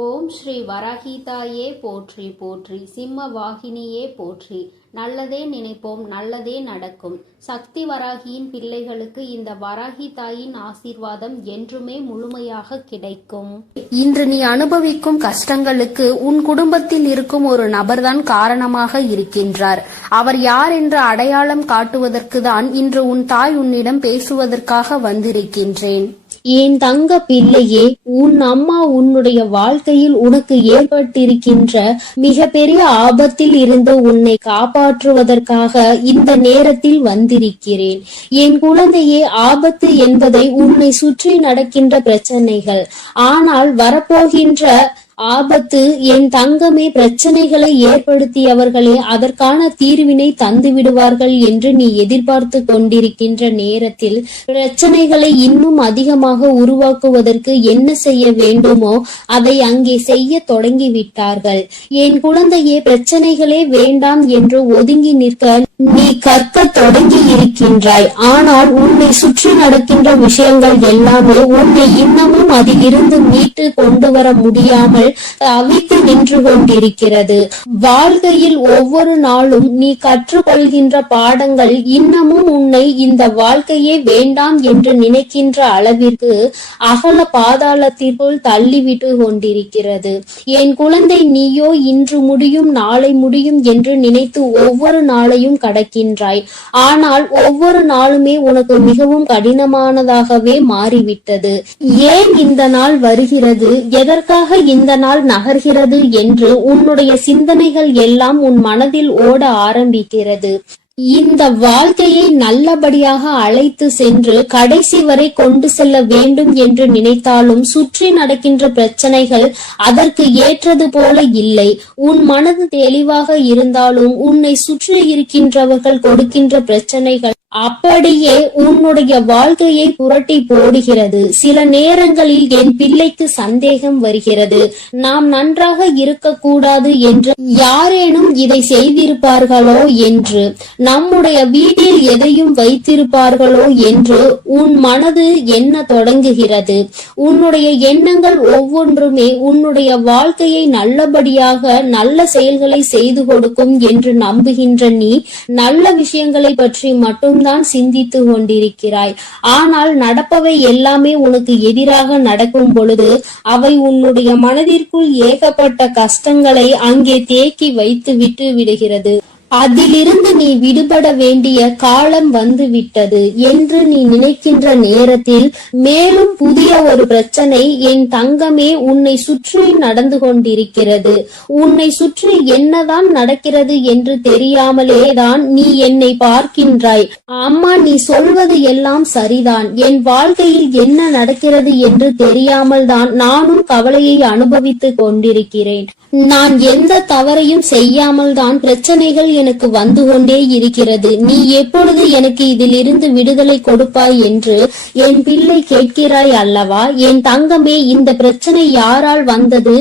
ஓம் ஸ்ரீ வராகிதாயே போற்றி போற்றி, சிம்ம வாகினியே போற்றி. நல்லதே நினைப்போம், நல்லதே நடக்கும். சக்தி வராகியின் பிள்ளைகளுக்கு இந்த வராகி தாயின் ஆசீர்வாதம் என்றுமே முழுமையாக கிடைக்கும். இன்று நீ அனுபவிக்கும் கஷ்டங்களுக்கு உன் குடும்பத்தில் இருக்கும் ஒரு நபர்தான் காரணமாக இருக்கின்றார். அவர் யார் என்ற அடையாளம் காட்டுவதற்கு தான் இன்று உன் தாய் உன்னிடம் பேசுவதற்காக வந்திருக்கின்றேன். என் தங்க பிள்ளையே, உன் அம்மா உன்னுடைய வாழ்க்கையில் உனக்கு ஏற்பட்டிருக்கின்ற மிகப்பெரிய ஆபத்தில் இருந்து உன்னை காப்பாற்றுவதற்காக இந்த நேரத்தில் வந்திருக்கிறேன். என் குழந்தையே, ஆபத்து என்பதை உன்னை சுற்றி நடக்கின்ற பிரச்சனைகள், ஆனால் வரப்போகின்ற ஆபத்து என் தங்கமே, பிரச்சனைகளை ஏற்படுத்தியவர்களே அதற்கான தீர்வினை தந்து விடுவார்கள் என்று நீ எதிர்பார்த்து கொண்டிருக்கின்ற நேரத்தில் பிரச்சனைகளை இன்னும் அதிகமாக உருவாக்குவதற்கு என்ன செய்ய வேண்டுமோ அதை அங்கே செய்ய தொடங்கிவிட்டார்கள். என் குழந்தையே, பிரச்சனைகளே வேண்டாம் என்று ஒதுங்கி நிற்க நீ கற்க தொடங்கி இருக்கின்றாய். ஆனால் உன்னை சுற்றி நடக்கின்ற விஷயங்கள் எல்லாமே உன்னை இன்னமும் அதிலிருந்து மீட்டு கொண்டு வர முடியாமல் தவித்து நின்று கொண்டிருக்கிறது. வாழ்க்கையில் ஒவ்வொரு நாளும் நீ கற்றுக்கொள்கின்ற பாடங்கள் இன்னமும் உன்னை இந்த வாழ்க்கையே வேண்டாம் என்று நினைக்கின்ற அளவிற்கு அகல பாதாளத்திற்குள் தள்ளிவிட்டு கொண்டிருக்கிறது. என் குழந்தை, நீயோ இன்று முடியும் நாளை முடியும் என்று நினைத்து ஒவ்வொரு நாளையும் கடக்கின்றாய். ஆனால் ஒவ்வொரு நாளுமே உனக்கு மிகவும் கடினமானதாகவே மாறிவிட்டது. ஏன் இந்த நாள் வருகிறது, எதற்காக இந்த நாள் நகர்கிறது என்று உன்னுடைய சிந்தனைகள் எல்லாம் உன் மனதில் ஓட ஆரம்பிக்கிறது. இந்த வாழ்க்கையை நல்லபடியாக அழைத்து சென்று கடைசி வரை கொண்டு செல்ல வேண்டும் என்று நினைத்தாலும் சுற்றி நடக்கின்ற பிரச்சனைகள் அதற்கு ஏற்றது போல இல்லை. உன் மனது தெளிவாக இருந்தாலும் உன்னை சுற்றி இருக்கின்றவர்கள் கொடுக்கின்ற பிரச்சனைகள் அப்படியே உன்னுடைய வாழ்க்கையை புரட்டி போடுகிறது. சில நேரங்களில் என் பிள்ளைக்கு சந்தேகம் வருகிறது, நாம் நன்றாக இருக்கக்கூடாது என்று யாரேனும் இதை செய்திருப்பார்களோ என்று, நம்முடைய வீட்டில் எதையும் வைத்திருப்பார்களோ என்று உன் மனது எண்ண தொடங்குகிறது. உன்னுடைய எண்ணங்கள் ஒவ்வொன்றுமே உன்னுடைய வாழ்க்கையை நல்லபடியாக நல்ல செயல்களை செய்து கொடுக்கும் என்று நம்புகின்ற நீ நல்ல விஷயங்களை பற்றி மட்டும் தான் சிந்தித்து கொண்டிருக்கிறாய். ஆனால் நடப்பவை எல்லாமே உனக்கு எதிராக நடக்கும் பொழுது அவை உன்னுடைய மனதிற்குள் ஏகப்பட்ட கஷ்டங்களை அங்கே தேக்கி வைத்து விட்டு விடுகிறது. அதிலிருந்து நீ விடுபட வேண்டிய காலம் வந்து விட்டது என்று நீ நினைக்கின்ற நேரத்தில் மேலும் புதிய ஒரு பிரச்சனை என் தங்கமே உன்னை சுற்றி நடந்து கொண்டிருக்கிறது. உன்னை சுற்றி என்னதான் நடக்கிறது என்று தெரியாமலே தான் நீ என்னை பார்க்கின்றாய். அம்மா, நீ சொல்வது எல்லாம் சரிதான், என் வாழ்க்கையில் என்ன நடக்கிறது என்று தெரியாமல் தான் நானும் கவலையை அனுபவித்துக் கொண்டிருக்கிறேன். நான் எந்த தவறையும் செய்யாமல் தான் பிரச்சனைகள் எனக்கு வந்து கொண்டே இருக்கிறது. நீ எப்பொழுது எனக்கு இதிலிருந்து விடுதலை கொடுப்பாய் என்று என் பிள்ளை கேட்கிறாய் அல்லவா? என் தங்கமே, இந்த பிரச்சனை யாரால் வந்தது,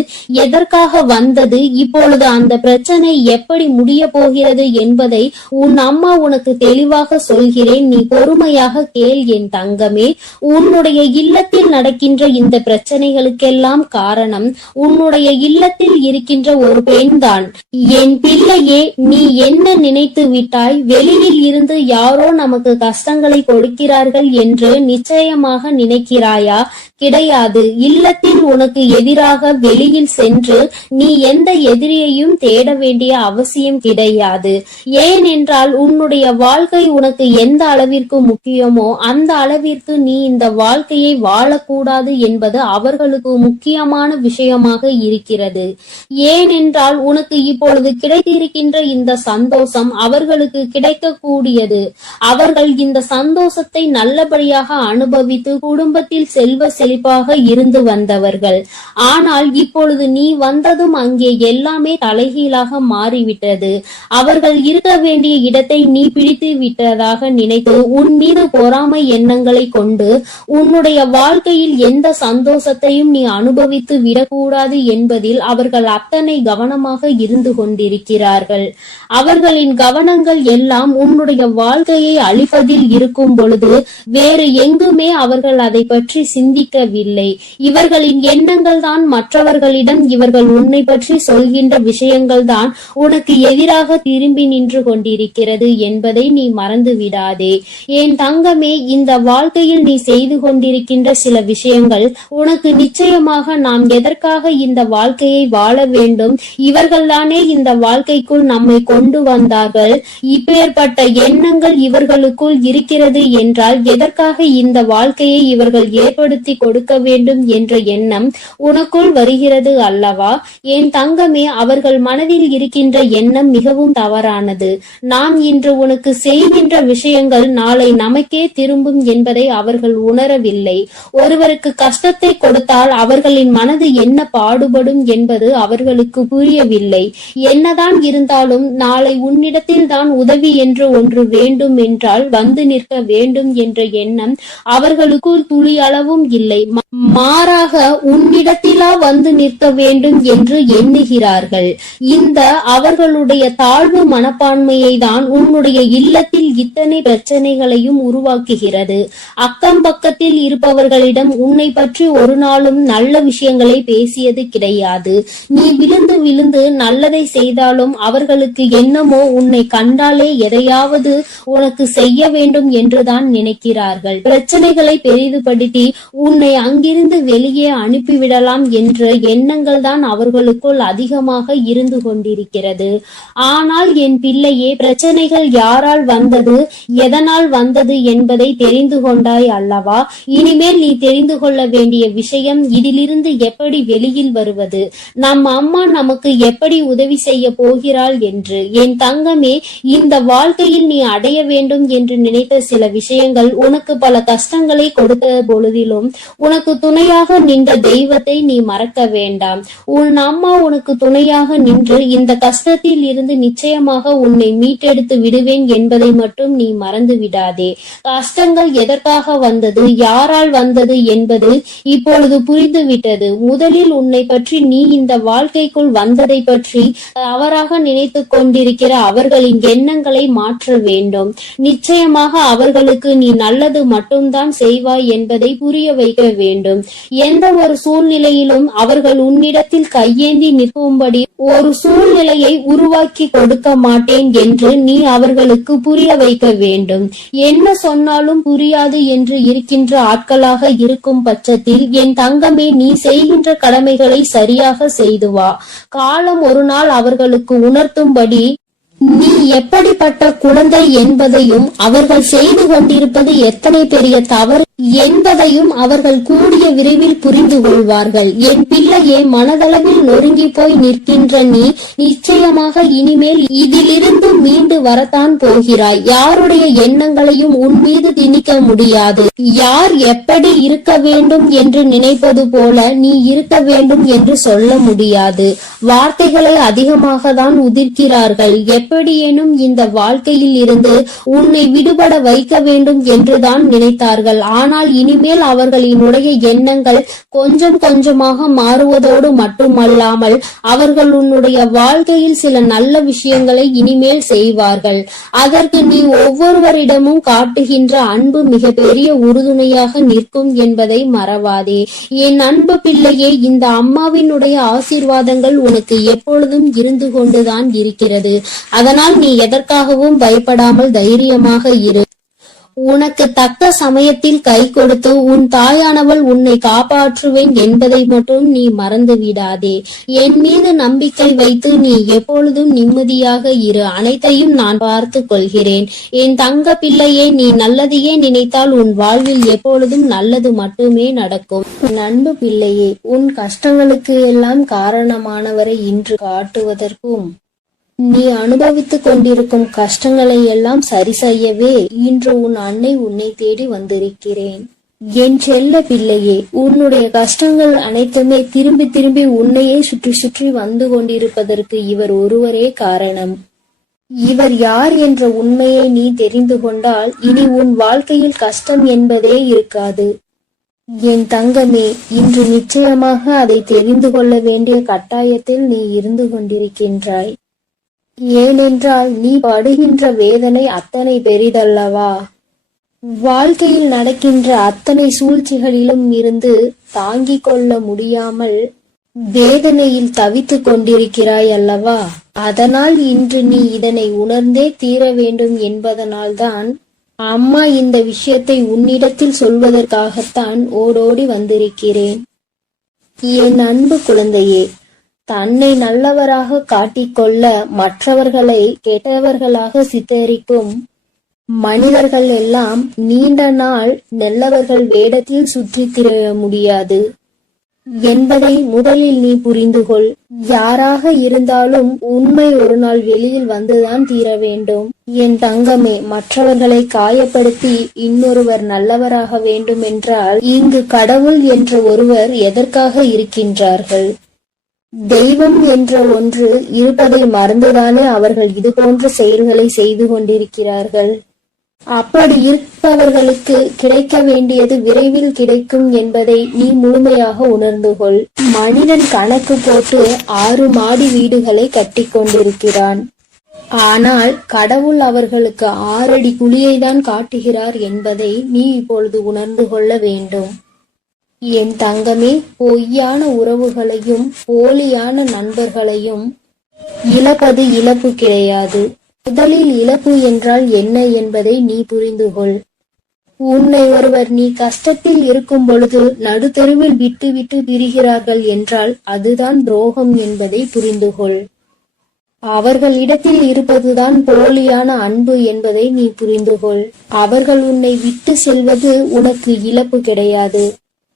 எதற்காக வந்தது, இப்பொழுது அந்த பிரச்சனை எப்படி முடிய போகிறது என்பதை உன் அம்மா உனக்கு தெளிவாக சொல்கிறேன். நீ பொறுமையாக கேள் என் தங்கமே. உன்னுடைய இல்லத்தில் நடக்கின்ற இந்த பிரச்சனைகளுக்கெல்லாம் காரணம் உன்னுடைய இல்லத்தில் இருக்கின்ற ஒரு பெண்தான். என் பிள்ளையே, நீ என்ன நினைத்து விட்டாய்? வெளியில் இருந்து யாரோ நமக்கு கஷ்டங்களை கொடுக்கிறார்கள் என்று நிச்சயமாக நினைக்கிறாயா? கிடையாது. இல்லத்தில் உனக்கு எதிராக வெளியில் சென்று நீ எந்த எதிரியையும் தேட வேண்டிய அவசியம் கிடையாது. ஏனென்றால் உன்னுடைய வாழ்க்கை உனக்கு எந்த அளவிற்கு முக்கியமோ அந்த அளவிற்கு நீ இந்த வாழ்க்கையை வாழக்கூடாது என்பது அவர்களுக்கு முக்கியமான விஷயமாக இருக்கிறது. ஏனென்றால் உனக்கு இப்பொழுது கிடைத்திருக்கின்ற இந்த சந்தோஷம் அவர்களுக்கு கிடைக்கக்கூடியது. அவர்கள் இந்த சந்தோஷத்தை நல்லபடியாக அனுபவித்து குடும்பத்தில் செல்வ செழிப்பாக இருந்து வந்தவர்கள். ஆனால் இப்பொழுது நீ வந்ததும் அங்கே எல்லாமே தலைகீழாக மாறிவிட்டது. அவர்கள் இருக்க வேண்டிய இடத்தை நீ பிடித்து விட்டதாக நினைத்து உன் மீது பொறாமை எண்ணங்களை கொண்டு உன்னுடைய வாழ்க்கையில் எந்த சந்தோஷத்தையும் நீ அனுபவித்து விடக்கூடாது என்பதில் அவர்கள் அத்தனை கவனமாக இருந்து கொண்டிருக்கிறார்கள். அவர்களின் கவனங்கள் எல்லாம் உன்னுடைய வாழ்க்கையை அழிப்பதில் இருக்கும் பொழுது வேறு எங்குமே அவர்கள் அதை பற்றி சிந்திக்க புரியவில்லை. இவர்களின் எண்ணங்கள் தான் மற்றவர்களிடம் இவர்கள் உன்னை பற்றி சொல்கின்ற விஷயங்கள் தான் உனக்கு எதிராக திரும்பி நின்று கொண்டிருக்கிறது என்பதை நீ மறந்து விடாதே. என் தங்கமே, இந்த வாழ்க்கையில் நீ செய்து கொண்டிருக்கின்ற சில விஷயங்கள் உனக்கு நிச்சயமாக நாம் எதற்காக இந்த வாழ்க்கையை வாழ வேண்டும், இவர்கள்தானே இந்த வாழ்க்கைக்குள் நம்மை கொண்டு வந்தார்கள், இப்பேற்பட்ட எண்ணங்கள் இவர்களுக்குள் இருக்கிறது என்றால் எதற்காக இந்த வாழ்க்கையை இவர்கள் ஏற்படுத்தி கொடுக்க வேண்டும் என்ற எண்ணம் உனக்குள் வருகிறது அல்லவா? என் தங்கமே, அவர்கள் மனதில் இருக்கின்ற எண்ணம் மிகவும் தவறானது. நாம் இன்று உனக்கு செய்கின்ற விஷயங்கள் நாளை நமக்கே திரும்பும் என்பதை அவர்கள் உணரவில்லை. ஒருவருக்கு கஷ்டத்தை கொடுத்தால் அவர்களின் மனது என்ன பாடுபடும் என்பது அவர்களுக்கு புரியவில்லை. என்னதான் இருந்தாலும் நாளை உன்னிடத்தில் தான் உதவி என்று ஒன்று வேண்டும் என்றால் வந்து நிற்க வேண்டும் என்ற எண்ணம் அவர்களுக்குள் துளி அளவும் இல்லை. மாறாக உன்னிடத்திலா வந்து நிற்க வேண்டும் என்று எண்ணுகிறார்கள். இந்த அவர்களுடைய தாழ்வு மனப்பான்மையை தான் உன்னுடைய இல்லத்தில் இத்தனை பிரச்சனைகளையும் உருவாக்குகிறது. அக்கம் பக்கத்தில் இருப்பவர்களிடம் உன்னை பற்றி ஒரு நாளும் நல்ல விஷயங்களை பேசியது கிடையாது. நீ விழுந்து விழுந்து நல்லதை செய்தாலும் அவர்களுக்கு என்னமோ உன்னை கண்டாலே எதையாவது உனக்கு செய்ய வேண்டும் என்றுதான் நினைக்கிறார்கள். பிரச்சனைகளை பெரிதுபடுத்தி உன்னை அங்கிருந்து வெளியே அனுப்பிவிடலாம் என்ற எண்ணங்கள் தான் அவர்களுக்குள் அதிகமாக இருந்து கொண்டிருக்கிறது. ஆனால் என் பிள்ளையே, பிரச்சனைகள் யாரால் வந்தது, எதனால் வந்தது என்பதை தெரிந்து கொண்டாய் அல்லவா? இனிமேல் நீ தெரிந்து கொள்ள வேண்டிய விஷயம் இதிலிருந்து எப்படி வெளியில் வருவது, நம் அம்மா நமக்கு எப்படி உதவி செய்ய போகிறாள் என்று. என் தங்கமே, இந்த வாழ்க்கையில் நீ அடைய வேண்டும் என்று நினைத்த சில விஷயங்கள் உனக்கு பல கஷ்டங்களை கொடுத்த பொழுதிலும் உனக்கு துணையாக நின்ற தெய்வத்தை நீ மறக்க வேண்டாம். உன் அம்மா உனக்கு துணையாக நின்று இந்த கஷ்டத்தில் இருந்து நிச்சயமாக உன்னை மீட்டெடுத்து விடுவேன் என்பதை மட்டும் நீ மறந்து விடாதே. கஷ்டங்கள் எதற்காக வந்தது, யாரால் வந்தது என்பது இப்பொழுது புரிந்துவிட்டது. முதலில் உன்னை பற்றி நீ இந்த வாழ்க்கைக்குள் வந்ததை பற்றி தவறாக நினைத்து கொண்டிருக்கிற அவர்களின் எண்ணங்களை மாற்ற வேண்டும். நிச்சயமாக அவர்களுக்கு நீ நல்லது மட்டும்தான் செய்வாய் என்பதை புரிய வைக்க வேண்டும். எந்த ஒரு சூழ்நிலையிலும் அவர்கள் உன்னிடத்தில் கையேந்தி நிற்கும்படி ஒரு சூழ்நிலையை உருவாக்கி கொடுக்க மாட்டேன் என்று நீ அவர்களுக்கு புரிய வைக்க வேண்டும். என்ன சொன்னாலும் புரியாது என்று இருக்கின்ற ஆட்களாக இருக்கும் பட்சத்தில் என் தங்கமே, நீ செய்கின்ற கடமைகளை சரியாக செய்து வா. காலம் ஒரு நாள் அவர்களுக்கு உணர்த்தும்படி நீ எப்படிப்பட்ட குழந்தை என்பதையும் அவர்கள் செய்து கொண்டிருப்பது எத்தனை பெரிய தவறு என்பதையும் அவர்கள் கூடிய விரைவில் புரிந்து கொள்வார்கள். என் பிள்ளையே, மனதளவில் நொறுங்கி போய் நிற்கின்ற நீ நிச்சயமாக இனிமேல் இதிலிருந்து மீண்டு வரத்தான் போகிறாய். யாருடைய எண்ணங்களையும் உன் மீது திணிக்க முடியாது. யார் எப்படி இருக்க வேண்டும் என்று நினைப்பது போல நீ இருக்க வேண்டும் என்று சொல்ல முடியாது. வார்த்தைகளை அதிகமாக தான் உதிர்க்கிறார்கள். எப்படியேனும் இந்த வாழ்க்கையில் இருந்து உன்னை விடுபட வைக்க வேண்டும் என்றுதான் நினைத்தார்கள். ஆனால் இனிமேல் அவர்களினுடைய எண்ணங்கள் கொஞ்சம் கொஞ்சமாக மாறுவதோடு மட்டுமல்லாமல் அவர்கள் உன்னுடைய வாழ்க்கையில் சில நல்ல விஷயங்களை இனிமேல் செய்வார்கள். அதற்கு நீ ஒவ்வொருவரிடமும் காட்டுகின்ற அன்பு மிக பெரிய உறுதுணையாக நிற்கும் என்பதை மறவாதே. என் அன்பு பிள்ளையே, இந்த அம்மாவினுடைய ஆசீர்வாதங்கள் உனக்கு எப்பொழுதும் இருந்து கொண்டுதான் இருக்கிறது. அதனால் நீ எதற்காகவும் பயப்படாமல் தைரியமாக இரு. உனக்கு தக்க சமயத்தில் கை கொடுத்து உன் தாயானவள் உன்னை காப்பாற்றுவேன் என்பதை மட்டும் நீ மறந்து விடாதே. என் மீது நம்பிக்கை வைத்து நீ எப்பொழுதும் நிம்மதியாக இரு. அனைத்தையும் நான் பார்த்து கொள்கிறேன். என் தங்க பிள்ளையே, நீ நல்லதையே நினைத்தால் உன் வாழ்வில் எப்பொழுதும் நல்லது மட்டுமே நடக்கும். அன்பு பிள்ளையே, உன் கஷ்டங்களுக்கு எல்லாம் காரணமானவரை இன்று காட்டுவதற்கும் நீ அனுபவித்துக் கொண்டிருக்கும் கஷ்டங்களை எல்லாம் சரி செய்யவே இன்று உன் அன்னை உன்னை தேடி வந்திருக்கிறேன். என் செல்ல பிள்ளையே, உன்னுடைய கஷ்டங்கள் அனைத்துமே திரும்பி திரும்பி உன்னையே சுற்றி சுற்றி வந்து கொண்டிருப்பதற்கு இவர் ஒருவரே காரணம். இவர் யார் என்ற உண்மையை நீ தெரிந்து கொண்டால் இனி உன் வாழ்க்கையில் கஷ்டம் என்பதே இருக்காது. என் தங்கமே, இன்று நிச்சயமாக அதை தெரிந்து கொள்ள வேண்டிய கட்டாயத்தில் நீ இருந்து கொண்டிருக்கின்றாய். ஏனென்றால் நீ படுகின்ற வேதனை அத்தனை பெரிதல்லவா? வாழ்க்கையில் நடக்கின்ற அத்தனை சூழ்ச்சிகளிலும் இருந்து தாங்கிக் கொள்ள முடியாமல் வேதனையில் தவித்துக் கொண்டிருக்கிறாய் அல்லவா? அதனால் இன்று நீ இதனை உணர்ந்தே தீர வேண்டும் என்பதனால்தான் அம்மா இந்த விஷயத்தை உன்னிடத்தில் சொல்வதற்காகத்தான் ஓடோடி வந்திருக்கிறேன். என் அன்பு குழந்தையே, தன்னை நல்லவராக காட்டிக்கொள்ள மற்றவர்களை கெட்டவர்களாக சித்தரிக்கும் மனிதர்கள் எல்லாம் நீண்ட நாள் நல்லவர்கள் வேடத்தில் சுற்றித் திரிய முடியாது என்பதை முதலில் நீ புரிந்து கொள். யாராக இருந்தாலும் உண்மை ஒரு நாள் வெளியில் வந்துதான் தீர வேண்டும். என் தங்கமே, மற்றவர்களை காயப்படுத்தி இன்னொருவர் நல்லவராக வேண்டும் என்றால் இங்கு கடவுள் என்ற ஒருவர் எதற்காக இருக்கின்றார்கள்? தெய்வம் என்ற ஒன்று இருப்பதை மறந்துதானே அவர்கள் இது போன்ற செயல்களை செய்து கொண்டிருக்கிறார்கள். அப்படி இருப்பவர்களுக்கு கிடைக்க வேண்டியது விரைவில் கிடைக்கும் என்பதை நீ முழுமையாக உணர்ந்து கொள். மனிதன் கணக்கு போட்டு 6 மாடி வீடுகளை கட்டி கொண்டிருக்கிறான். ஆனால் கடவுள் அவர்களுக்கு 6 அடி குழியை தான் காட்டுகிறார் என்பதை நீ இப்பொழுது உணர்ந்து கொள்ள வேண்டும். என் தங்கமே, பொய்யான உறவுகளையும் போலியான நண்பர்களையும் இழப்பது இழப்பு கிடையாது. முதலில் இழப்பு என்றால் என்ன என்பதை நீ புரிந்து கொள். உன்னை ஒருவர் நீ கஷ்டத்தில் இருக்கும் பொழுது நடுத்தெருவில் விட்டு விட்டு பிரிகிறார்கள் என்றால் அதுதான் துரோகம் என்பதை புரிந்து கொள். அவர்களிடத்தில் இருப்பதுதான் போலியான அன்பு என்பதை நீ புரிந்து கொள். அவர்கள் உன்னை விட்டு செல்வது உனக்கு இழப்பு கிடையாது.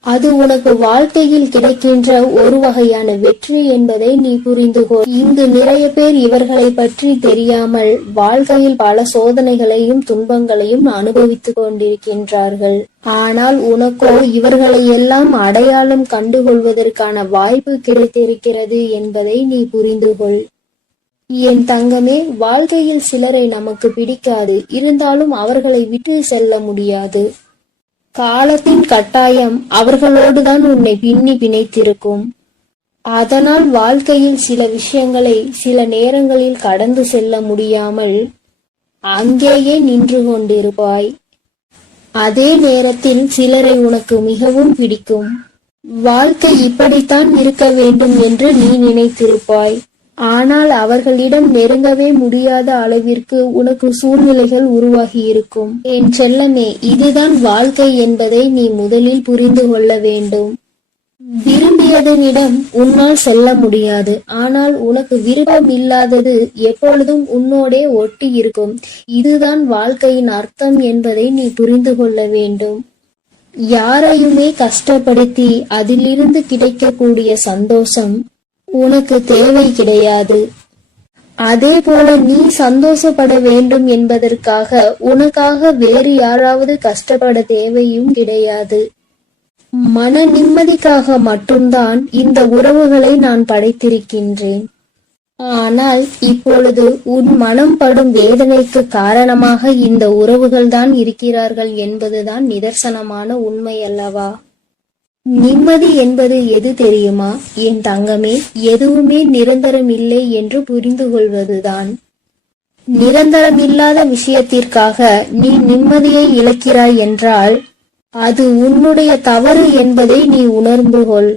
அது உனக்கு வாழ்க்கையில் கிடைக்கின்ற ஒரு வகையான வெற்றி என்பதை நீ புரிந்து கொள். இங்கு நிறைய பேர் இவர்களை பற்றி தெரியாமல் வாழ்க்கையில் பல சோதனைகளையும் துன்பங்களையும் அனுபவித்துக் கொண்டிருக்கின்றார்கள். ஆனால் உனக்கோ இவர்களை எல்லாம் அடையாளம் கண்டுகொள்வதற்கான வாய்ப்பு கிடைத்திருக்கிறது என்பதை நீ புரிந்து கொள். என் தங்கமே, வாழ்க்கையில் சிலரை நமக்கு பிடிக்காது, இருந்தாலும் அவர்களை விட்டு செல்ல முடியாது. காலத்தின் கட்டாயம் அவர்களோடுதான் உன்னை பின்னி பிணைத்திருக்கும். அதனால் வாழ்க்கையில் சில விஷயங்களை சில நேரங்களில் கடந்து செல்ல முடியாமல் அங்கேயே நின்று கொண்டிருப்பாய். அதே நேரத்தில் சிலரை உனக்கு மிகவும் பிடிக்கும். வாழ்க்கை இப்படித்தான் இருக்க வேண்டும் என்று நீ நினைத்திருப்பாய். ஆனால் அவர்களிடம் நெருங்கவே முடியாத அளவிற்கு உனக்கு சூழ்நிலைகள் உருவாகி இருக்கும். என் செல்லமே, இதுதான் வாழ்க்கை என்பதை நீ முதலில் புரிந்து கொள்ள வேண்டும். விரும்பியதனிடம் உன்னால் செல்ல முடியாது, ஆனால் உனக்கு விருப்பம் இல்லாதது எப்பொழுதும் உன்னோடே ஒட்டி இருக்கும். இதுதான் வாழ்க்கையின் அர்த்தம் என்பதை நீ புரிந்து கொள்ள வேண்டும். யாரையுமே கஷ்டப்படுத்தி அதிலிருந்து கிடைக்கக்கூடிய சந்தோஷம் உனக்கு தேவை கிடையாது. அதே போல நீ சந்தோஷப்பட வேண்டும் என்பதற்காக உனக்காக வேறு யாராவது கஷ்டப்பட தேவையும் கிடையாது. மன நிம்மதிக்காக மட்டும்தான் இந்த உறவுகளை நான் படைத்திருக்கின்றேன். ஆனால் இப்பொழுது உன் மனம் படும் வேதனைக்கு காரணமாக இந்த உறவுகள் தான் இருக்கிறார்கள் என்பதுதான் நிதர்சனமான உண்மை அல்லவா? நிம்மதி என்பது எது தெரியுமா என் தங்கமே? எதுவுமே நிரந்தரம் இல்லை என்று புரிந்து கொள்வதுதான். நிரந்தரமில்லாத விஷயத்திற்காக நீ நிம்மதியை இழக்கிறாய் என்றால் அது உன்னுடைய தவறு என்பதை நீ உணர்ந்து கொள்.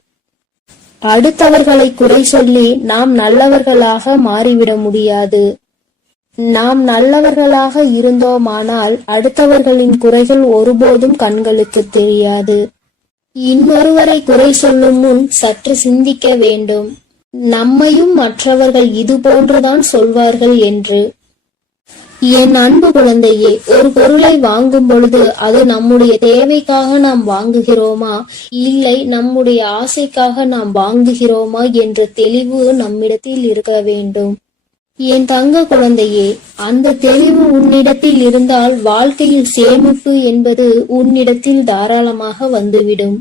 அடுத்தவர்களை குறை சொல்லி நாம் நல்லவர்களாக மாறிவிட முடியாது. நாம் நல்லவர்களாக இருந்தோமானால் அடுத்தவர்களின் குறைகள் ஒருபோதும் கண்களுக்கு தெரியாது. இன்னொருவரை குறை சொல்லும் முன் சற்று சிந்திக்க வேண்டும். நம்மையும் மற்றவர்கள் இது போன்றுதான் சொல்வார்கள் என்று. என் அன்பு குழந்தையே, ஒரு பொருளை வாங்கும் பொழுது அது நம்முடைய தேவைக்காக நாம் வாங்குகிறோமா, இல்லை நம்முடைய ஆசைக்காக நாம் வாங்குகிறோமா என்ற தெளிவு நம்மிடத்தில் இருக்க வேண்டும். என் தங்க குழந்தையே, அந்த தெளிவு உன்னிடத்தில் இருந்தால் வாழ்க்கையில் சேமிப்பு என்பது உன்னிடத்தில் தாராளமாக வந்துவிடும்.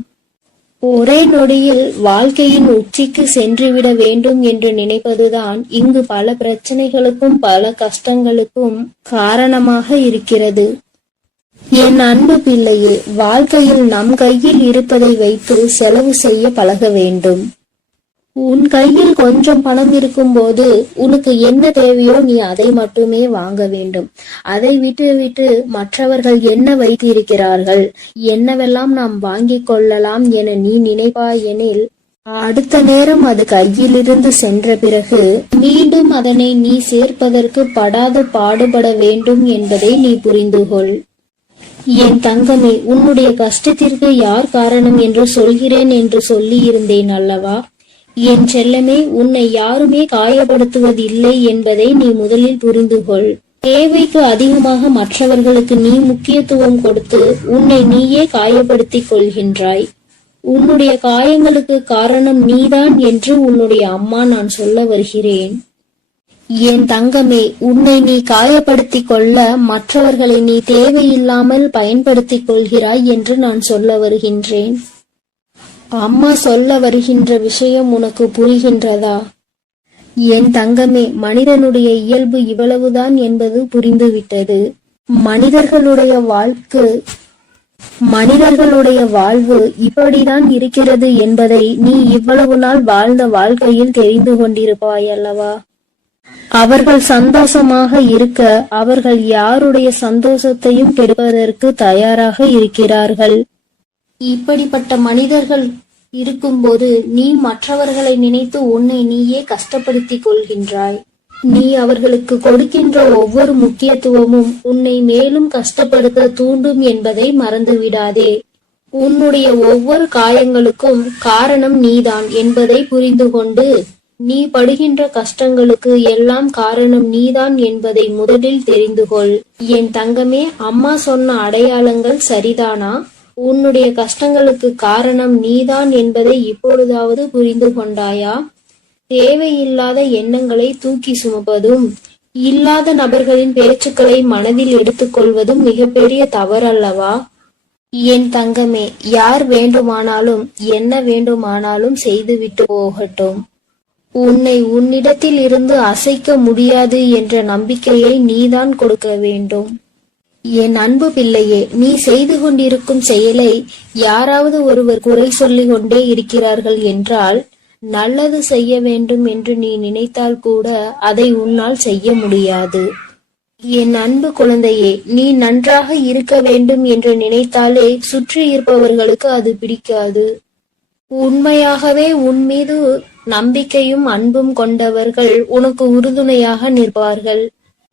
ஒரே நொடியில் வாழ்க்கையின் உச்சிக்கு சென்றுவிட வேண்டும் என்று நினைப்பதுதான் இங்கு பல பிரச்சனைகளுக்கும் பல கஷ்டங்களுக்கும் காரணமாக இருக்கிறது. என் அன்பு பிள்ளையே, வாழ்க்கையில் நம் கையில் இருப்பதை வைத்து செலவு செய்ய பழக வேண்டும். உன் கையில் கொஞ்சம் பணம் இருக்கும்போது உனக்கு என்ன தேவையோ நீ அதை மட்டுமே வாங்க வேண்டும். அதை விட்டு மற்றவர்கள் என்ன வைத்திருக்கிறார்கள், என்னவெல்லாம் நாம் வாங்கிக் கொள்ளலாம் என நீ நினைப்பாயெனில் அடுத்த நேரம் அது கையிலிருந்து சென்ற பிறகு மீண்டும் அதனை நீ சேர்ப்பதற்கு படாது பாடுபட வேண்டும் என்பதை நீ புரிந்து கொள். என் தங்கமே, உன்னுடைய கஷ்டத்திற்கு யார் காரணம் என்று சொல்கிறேன் என்று சொல்லி இருந்தேன் அல்லவா? என் செல்லமே, உன்னை யாருமே காயப்படுத்துவதில்லை என்பதை நீ முதலில் புரிந்து கொள். தேவைக்கு அதிகமாக மற்றவர்களுக்கு நீ முக்கியத்துவம் கொடுத்து உன்னை நீயே காயப்படுத்திக் கொள்கின்றாய். உன்னுடைய காயங்களுக்கு காரணம் நீதான் என்று உன்னுடைய அம்மா நான் சொல்ல வருகிறேன். என் தங்கமே, உன்னை நீ காயப்படுத்திக் கொள்ள மற்றவர்களை நீ தேவையில்லாமல் பயன்படுத்திக் கொள்கிறாய் என்று நான் சொல்ல வருகின்றேன். அம்மா சொல்ல வருகின்ற விஷயம் உனக்கு புரிகின்றதா? என் தங்கமே, மனிதனுடைய இயல்பு இவ்வளவுதான் என்பது புரிந்துவிட்டது. மனிதர்களுடைய வாழ்வு இப்படிதான் இருக்கிறது என்பதை நீ இவ்வளவு நாள் வாழ்ந்த வாழ்க்கையில் தெரிந்து கொண்டிருப்பாய் அல்லவா? அவர்கள் சந்தோஷமாக இருக்க அவர்கள் யாருடைய சந்தோஷத்தையும் கெடுப்பதற்கு தயாராக இருக்கிறார்கள். இப்படிப்பட்ட மனிதர்கள் இருக்கும்போது நீ மற்றவர்களை நினைத்து உன்னை நீயே கஷ்டப்படுத்திக் கொள்கின்றாய். நீ அவர்களுக்கு கொடுக்கின்ற ஒவ்வொரு முக்கியத்துவமும் உன்னை மேலும் கஷ்டப்படுத்த தூண்டும் என்பதை மறந்துவிடாதே. உன்னுடைய ஒவ்வொரு காயங்களுக்கும் காரணம் நீதான் என்பதை புரிந்து கொண்டு நீ படுகின்ற கஷ்டங்களுக்கு எல்லாம் காரணம் நீதான் என்பதை முதலில் தெரிந்து கொள். என் தங்கமே, அம்மா சொன்ன அடையாளங்கள் சரிதானா? உன்னுடைய கஷ்டங்களுக்கு காரணம் நீதான் என்பதை இப்பொழுதாவது புரிந்து கொண்டாயா? தேவையில்லாத எண்ணங்களை தூக்கி சுமப்பதும் இல்லாத நபர்களின் பேச்சுக்களை மனதில் எடுத்துக்கொள்வதும் மிகப்பெரிய தவறல்லவா? என் தங்கமே, யார் வேண்டுமானாலும் என்ன வேண்டுமானாலும் செய்துவிட்டு போகட்டும். உன்னை உன்னிடத்தில் இருந்து அசைக்க முடியாது என்ற நம்பிக்கையை நீதான் கொடுக்க வேண்டும். என் அன்பு பிள்ளையே, நீ செய்து கொண்டிருக்கும் செயலை யாராவது ஒருவர் குறை சொல்லிக் கொண்டே இருக்கிறார்கள் என்றால் நல்லது செய்ய வேண்டும் என்று நீ நினைத்தால் கூட அதை உன்னால் செய்ய முடியாது. என் அன்பு குழந்தையே, நீ நன்றாக இருக்க வேண்டும் என்று நினைத்தாலே சுற்றி இருப்பவர்களுக்கு அது பிடிக்காது. உண்மையாகவே உன் மீது நம்பிக்கையும் அன்பும் கொண்டவர்கள் உனக்கு உறுதுணையாக நிற்பார்கள்.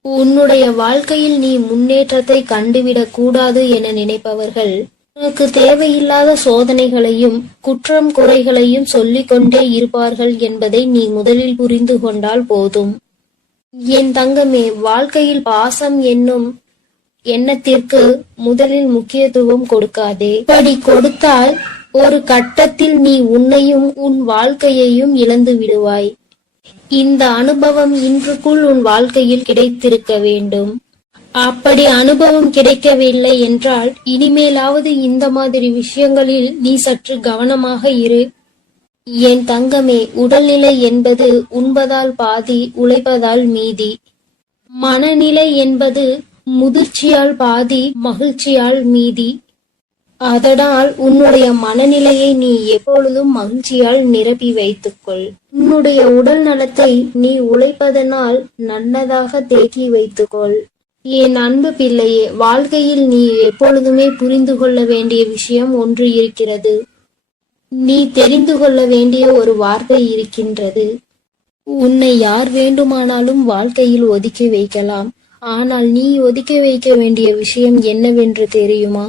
உன்னுடைய வாழ்க்கையில் நீ முன்னேற்றத்தை கண்டுவிடக் கூடாது என நினைப்பவர்கள் உனக்கு தேவையில்லாத சோதனைகளையும் குற்றம் குறைகளையும் சொல்லிக் கொண்டே இருப்பார்கள் என்பதை நீ முதலில் புரிந்து கொண்டால் போதும். என் தங்கமே, வாழ்க்கையில் பாசம் என்னும் எண்ணத்திற்கு முதலில் முக்கியத்துவம் கொடுக்காதே. இப்படி கொடுத்தால் ஒரு கட்டத்தில் நீ உன்னையும் உன் வாழ்க்கையையும் இழந்து விடுவாய். இந்த அனுபவம் இன்றுக்குள் உன் வாழ்க்கையில் கிடைத்திருக்க வேண்டும். அப்படி அனுபவம் கிடைக்கவில்லை என்றால் இனிமேலாவது இந்த மாதிரி விஷயங்களில் நீ சற்று கவனமாக இரு. என் தங்கமே, உடல்நிலை என்பது உண்பதால் பாதி, உழைப்பதால் மீதி. மனநிலை என்பது முதிர்ச்சியால் பாதி, மகிழ்ச்சியால் மீதி. அதனால் உன்னுடைய மனநிலையை நீ எப்பொழுதும் மகிழ்ச்சியால் நிரப்பி வைத்துக்கொள். உன்னுடைய உடல் நலத்தை நீ உழைப்பதனால் நல்லதாக தேக்கி வைத்துக்கொள். என் அன்பு பிள்ளையே, வாழ்க்கையில் நீ எப்பொழுதுமே புரிந்து கொள்ள வேண்டிய விஷயம் ஒன்று இருக்கிறது. நீ தெரிந்து கொள்ள வேண்டிய ஒரு வார்த்தை இருக்கின்றது. உன்னை யார் வேண்டுமானாலும் வாழ்க்கையில் ஒதுக்கி வைக்கலாம். ஆனால் நீ ஒதுக்கி வைக்க வேண்டிய விஷயம் என்னவென்று தெரியுமா?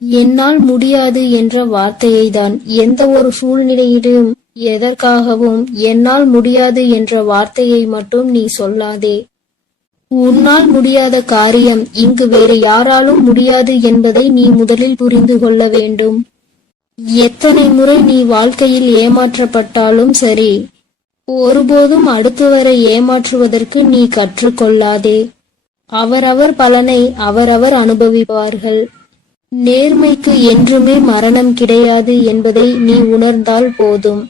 என்னால் முடியாது என்ற வார்த்தையை தான். எந்த ஒரு சூழ்நிலையிலும் எதற்காகவும் என்னால் முடியாது என்ற வார்த்தையை மட்டும் நீ சொல்லாதே. உன்னால் முடியாத காரியம் இங்கு வேறு யாராலும் முடியாது என்பதை நீ முதலில் புரிந்து கொள்ள வேண்டும். எத்தனை முறை நீ வாழ்க்கையில் ஏமாற்றப்பட்டாலும் சரி, ஒருபோதும் அடுத்தவரை ஏமாற்றுவதற்கு நீ கற்றுக்கொள்ளாதே. அவரவர் பலனை அவரவர் அனுபவிப்பார்கள். நேர்மைக்கு என்றுமே மரணம் கிடையாது என்பதை நீ உணர்ந்தால் போதும்.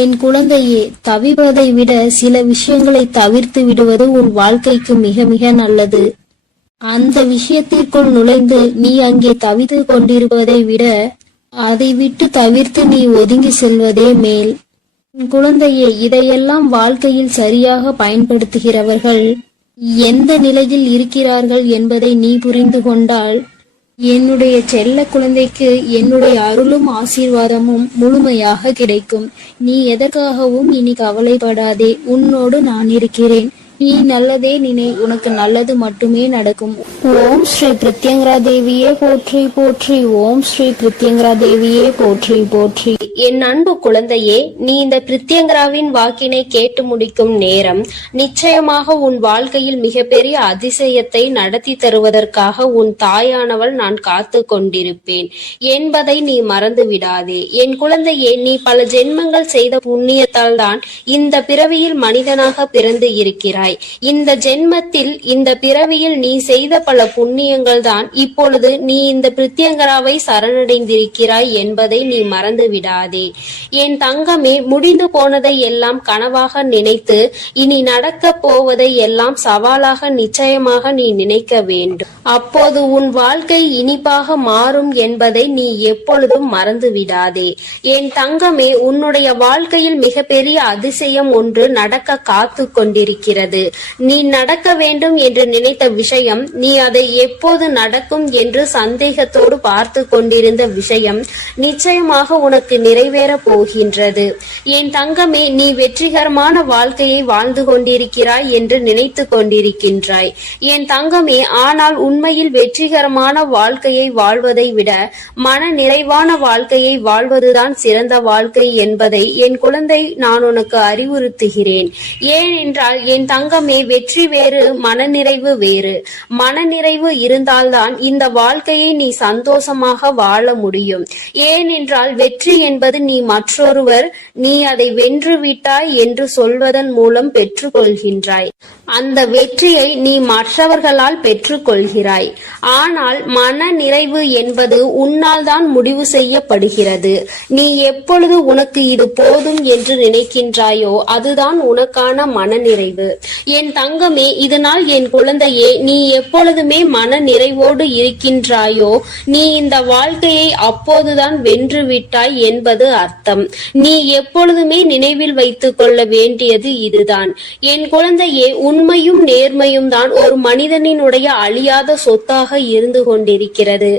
என் குழந்தையே, தவிப்பதை விட சில விஷயங்களை தவிர்த்து விடுவது உன் வாழ்க்கைக்கு மிக மிக நல்லது. அந்த விஷயத்திற்குள் நுழைந்து நீ அங்கே தவித்து கொண்டிருப்பதை விட அதை விட்டு தவிர்த்து நீ ஒதுங்கி செல்வதே மேல். குழந்தையே, இதையெல்லாம் வாழ்க்கையில் சரியாக பயன்படுத்துகிறவர்கள் எந்த நிலையில் இருக்கிறார்கள் என்பதை நீ புரிந்து கொண்டால் என்னுடைய செல்ல குழந்தைக்கு என்னுடைய அருளும் ஆசீர்வாதமும் முழுமையாக கிடைக்கும். நீ எதற்காகவும் இனி கவலைப்படாதே. உன்னோடு நான் இருக்கிறேன். நீ நல்லதே நினை, உனக்கு நல்லது மட்டுமே நடக்கும். ஓம் ஸ்ரீ பிரத்யங்கரா தேவியே போற்றி போற்றி. ஓம் ஸ்ரீ பிரத்யங்கரா தேவியே போற்றி போற்றி. என் அன்பு குழந்தையே, நீ இந்த பிரத்யங்கராவின் வாக்கினை கேட்டு முடிக்கும் நேரம் நிச்சயமாக உன் வாழ்க்கையில் மிகப்பெரிய அதிசயத்தை நடத்தி தருவதற்காக உன் தாயானவள் நான் காத்து கொண்டிருப்பேன் என்பதை நீ மறந்து விடாதே. என் குழந்தையே, நீ பல ஜென்மங்கள் செய்த புண்ணியத்தால் தான் இந்த பிறவியில் மனிதனாக பிறந்து இருக்கிறாய். இந்த ஜென்மத்தில், இந்த பிறவியில் நீ செய்த பல புண்ணியங்கள் தான் இப்பொழுது நீ இந்த பிரத்யங்கராவை சரணடைந்திருக்கிறாய் என்பதை நீ மறந்து விடாதே. என் தங்கமே, முடிந்து போனதை எல்லாம் கனவாக நினைத்து இனி நடக்க போவதை எல்லாம் சவாலாக நிச்சயமாக நீ நினைக்க வேண்டும். அப்போது உன் வாழ்க்கை இனிப்பாக மாறும் என்பதை நீ எப்பொழுதும் மறந்து விடாதே. என் தங்கமே, உன்னுடைய வாழ்க்கையில் மிகப்பெரிய அதிசயம் ஒன்று நடக்க காத்து கொண்டிருக்கிறது. நீ நடக்க வேண்டும் என்று நினைத்த விஷயம், நீ அதை எப்போது நடக்கும் என்று சந்தேகத்தோடு பார்த்து கொண்டிருந்த விஷயம் நிச்சயமாக உனக்கு நிறைவேற போகின்றது. என் தங்கமே, நீ வெற்றிகரமான வாழ்க்கையை வாழ்ந்து கொண்டிருக்கிறாய் என்று நினைத்து கொண்டிருக்கின்றாய். என் தங்கமே, ஆனால் உண்மையில் வெற்றிகரமான வாழ்க்கையை வாழ்வதை விட மன நிறைவான வாழ்க்கையை வாழ்வதுதான் சிறந்த வாழ்க்கை என்பதை என் குழந்தை நான் உனக்கு அறிவுறுத்துகிறேன். ஏனென்றால் என் தங்கமே, வெற்றி வேறு, மனநிறைவு வேறு. மனநிறைவு இருந்தால்தான் இந்த வாழ்க்கையை நீ சந்தோஷமாக வாழ முடியும். ஏனென்றால் வெற்றி என்பது நீ மற்றொருவர் நீ அதை வென்று விட்டாய் என்று சொல்வதன் மூலம் பெற்றுக்கொள்கின்றாய். அந்த வெற்றியை நீ மற்றவர்களால் பெற்றுக்கொள்கிறாய். ஆனால் மன நிறைவு என்பது உன்னால் தான் முடிவு செய்யப்படுகிறது. நீ எப்பொழுது உனக்கு இது போதும் என்று நினைக்கின்றாயோ அதுதான் உனக்கான மனநிறைவு. என் தங்கமே, இதனால் என் குழந்தையே, நீ எப்பொழுதுமே மன நிறைவோடு இருக்கின்றாயோ நீ இந்த வாழ்க்கையை அப்போதுதான் வென்று விட்டாய் என்பது அர்த்தம். நீ எப்பொழுதுமே நினைவில் வைத்துக் கொள்ள வேண்டியது இதுதான். என் குழந்தையே, உண்மையும் நேர்மையும் தான் ஒரு மனிதனினுடைய அழியாத சொத்தாக இருந்து கொண்டிருக்கிறது.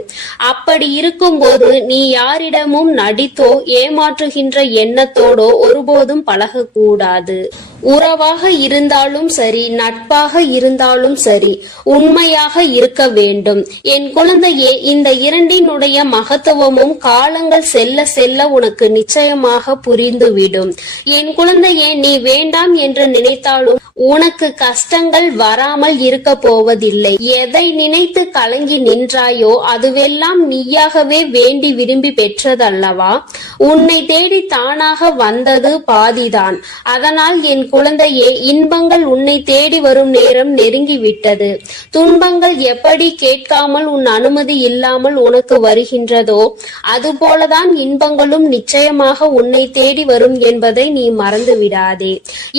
அப்படி இருக்கும்போது நீ யாரிடமும் நடித்தோ ஏமாற்றுகின்ற எண்ணத்தோடோ ஒருபோதும் பழகக்கூடாது. உறவாக இருந்தாலும் சரி, நட்பாக இருந்தாலும் சரி, உண்மையாக இருக்க வேண்டும். என் குழந்தையே, இந்த இரண்டினுடைய மகத்துவமும் காலங்கள் செல்ல செல்ல உனக்கு நிச்சயமாக புரிந்துவிடும். என் குழந்தையே, நீ வேண்டாம் என்று நினைத்தாலும் உனக்கு கஷ்டங்கள் வராமல் இருக்க போவதில்லை. எதை நினைத்து கலங்கி நின்றாயோ அதுவெல்லாம் நீயாகவே வேண்டி விரும்பி பெற்றதல்லவா? உன்னை தேடி தானாக வந்தது பாதிதான். அதனால் என் குழந்தையே, இன்பங்கள் உன்னை தேடி வரும் நேரம் நெருங்கிவிட்டது. துன்பங்கள் எப்படி கேட்காமல் உன் அனுமதி இல்லாமல் உனக்கு வருகின்றதோ அதுபோலதான் இன்பங்களும் நிச்சயமாக உன்னை தேடி வரும் என்பதை நீ மறந்து விடாதே.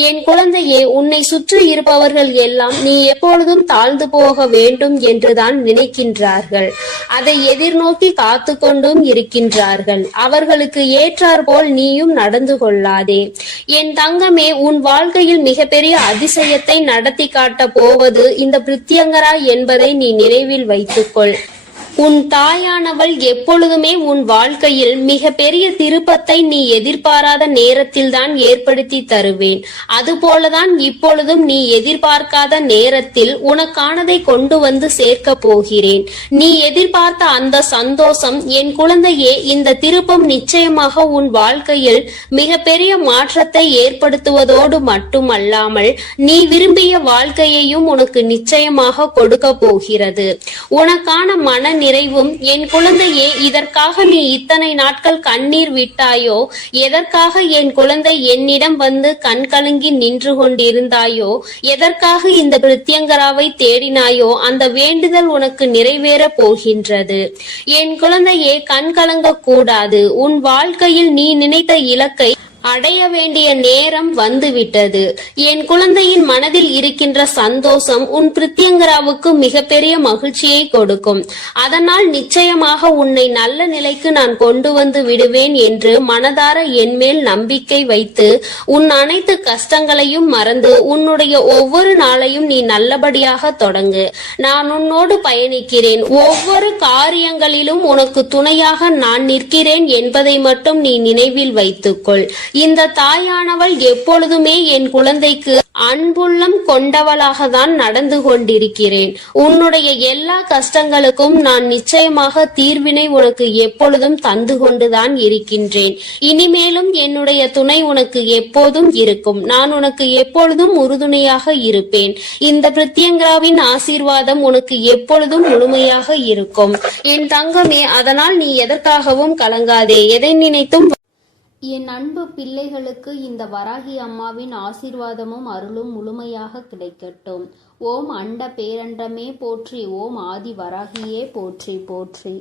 என் குழந்தையே, உன்னை சுற்றி இருப்பவர்கள் எல்லாம் நீ எப்பொழுதும் தாழ்ந்து போக வேண்டும் என்றுதான் நினைக்கின்றார்கள். அதை எதிர்நோக்கி காத்து கொண்டும் இருக்கின்றார்கள். அவர்களுக்கு ஏற்றாற்போல் நீயும் நடந்து கொள்ளாதே. என் தங்கமே, உன் வாழ்க்கையில் மிகப்பெரிய அதிசயத்தை நடத்தி காட்ட போவது இந்த பிரத்யங்கரா என்பதை நீ நினைவில் வைத்துக்கொள். உன் தாயானவள் எப்பொழுதுமே உன் வாழ்க்கையில் மிக பெரிய திருப்பத்தை நீ எதிர்பாராத நேரத்தில் தான் ஏற்படுத்தி தருவேன். அதுபோலதான் இப்பொழுதும் நீ எதிர்பார்க்காத நேரத்தில் உனக்கானதை கொண்டு வந்து சேர்க்க போகிறேன். நீ எதிர்பார்த்த அந்த சந்தோஷம் என் குழந்தையே, இந்த திருப்பம் நிச்சயமாக உன் வாழ்க்கையில் மிக பெரிய மாற்றத்தை ஏற்படுத்துவதோடு மட்டுமல்லாமல் நீ விரும்பிய வாழ்க்கையையும் உனக்கு நிச்சயமாக கொடுக்க போகிறது. உனக்கான மன நிறைவும் என் குழந்தையே, இதற்காக நீ இத்தனை நாட்கள் கண்ணீர் விட்டாயோ, எதற்காக என் குழந்தை என்னிடம் வந்து கண் கலங்கி நின்று கொண்டிருந்தாயோ, எதற்காக இந்த பிரத்யங்கராவை தேடினாயோ அந்த வேண்டுதல் உனக்கு நிறைவேற போகின்றது. என் குழந்தையே, கண் கலங்க கூடாது. உன் வாழ்க்கையில் நீ நினைத்த இலக்கை அடைய வேண்டிய நேரம் வந்துவிட்டது. என் குழந்தையின் மனதில் இருக்கின்ற சந்தோஷம் உன் பிரித்யங்கராவுக்கு மிகப்பெரிய மகிழ்ச்சியை கொடுக்கும். அதனால் நிச்சயமாக உன்னை நல்ல நிலைக்கு நான் கொண்டு வந்து விடுவேன் என்று மனதார என்மேல் நம்பிக்கை வைத்து உன் அனைத்து கஷ்டங்களையும் மறந்து உன்னுடைய ஒவ்வொரு நாளையும் நீ நல்லபடியாக தொடங்கு. நான் உன்னோடு பயணிக்கிறேன். ஒவ்வொரு காரியங்களிலும் உனக்கு துணையாக நான் நிற்கிறேன் என்பதை மட்டும் நீ நினைவில் வைத்துக்கொள். இந்த தாயானவள் எப்பொழுதுமே என் குழந்தைக்கு அன்புள்ளம் கொண்டவளாக தான் நடந்து கொண்டிருக்கிறேன். உன்னுடைய எல்லா கஷ்டங்களுக்கும் நான் நிச்சயமாக தீர்வினை உனக்கு எப்பொழுதும் தந்து கொண்டுதான் இருக்கின்றேன். இனிமேலும் என்னுடைய துணை உனக்கு எப்போதும் இருக்கும். நான் உனக்கு எப்பொழுதும் உறுதுணையாக இருப்பேன். இந்த பிரித்யங்கராவின் ஆசீர்வாதம் உனக்கு எப்பொழுதும் முழுமையாக இருக்கும் என் தங்கமே. அதனால் நீ எதற்காகவும் கலங்காதே, எதை நினைத்தும். என் அன்பு பிள்ளைகளுக்கு இந்த வராகி அம்மாவின் ஆசீர்வாதமும் அருளும் முழுமையாக கிடைக்கட்டும். ஓம் அண்ட பேரண்டமே போற்றி. ஓம் ஆதி வராகியே போற்றி போற்றி.